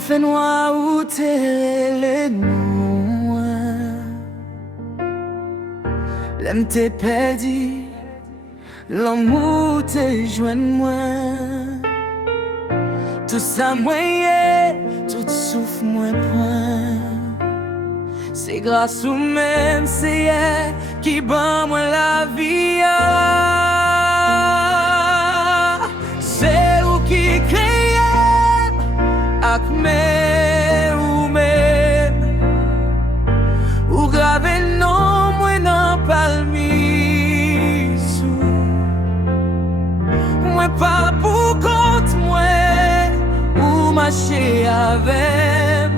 fais-moi où t'es les noms. L'aime t'es perdu, l'amour t'es joint-moi. Tout ça moyen, tout souffle moins point. C'est grâce au même, c'est elle qui bat moi la vie. C'est où qui crée ak ou même ou grave non moi nan palmi sou. Moi pas pour compte moi ou marcher avec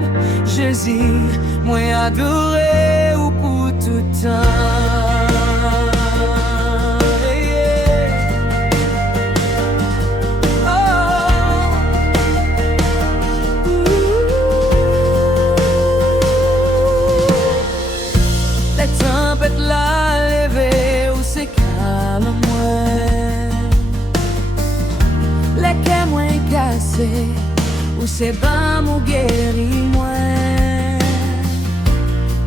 Jésus, moi adoré ou pour tout temps. La lever ou c'est calme moi. Les quais moins cassés ou c'est bam ou guéri moi.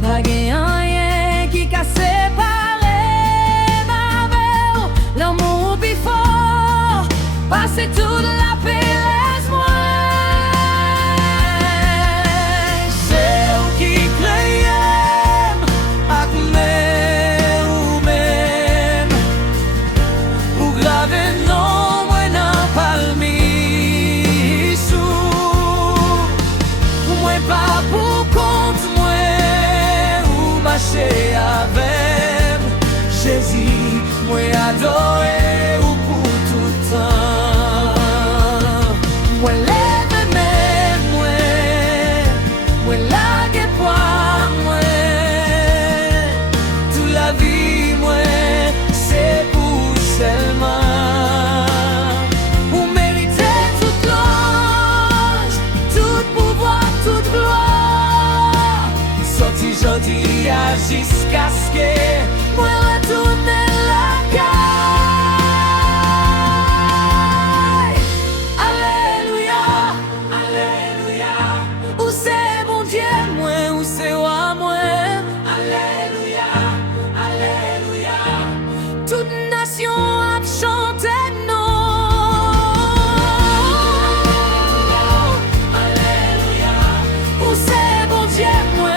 Pas rien qui casse séparer ma belle. L'amour plus fort, passer toute la paix. Avec Jésus, moi adoré ou pour tout temps. Moi lève même moi lague poids moi. Toute la vie moi c'est pour seulement. Pour mériter toute louange, tout pouvoir, toute gloire. Sorti jodi jusqu'à ce que moi retourne la caille. Alléluia, alléluia. Où c'est mon Dieu, moi, où c'est roi, moi. Alléluia, alléluia. Toute nation a chanté non. Alléluia, où c'est mon Dieu, moi.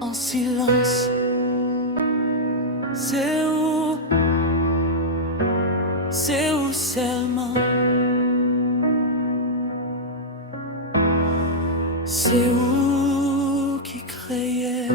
En silence, c'est où seulement, c'est où qui créait.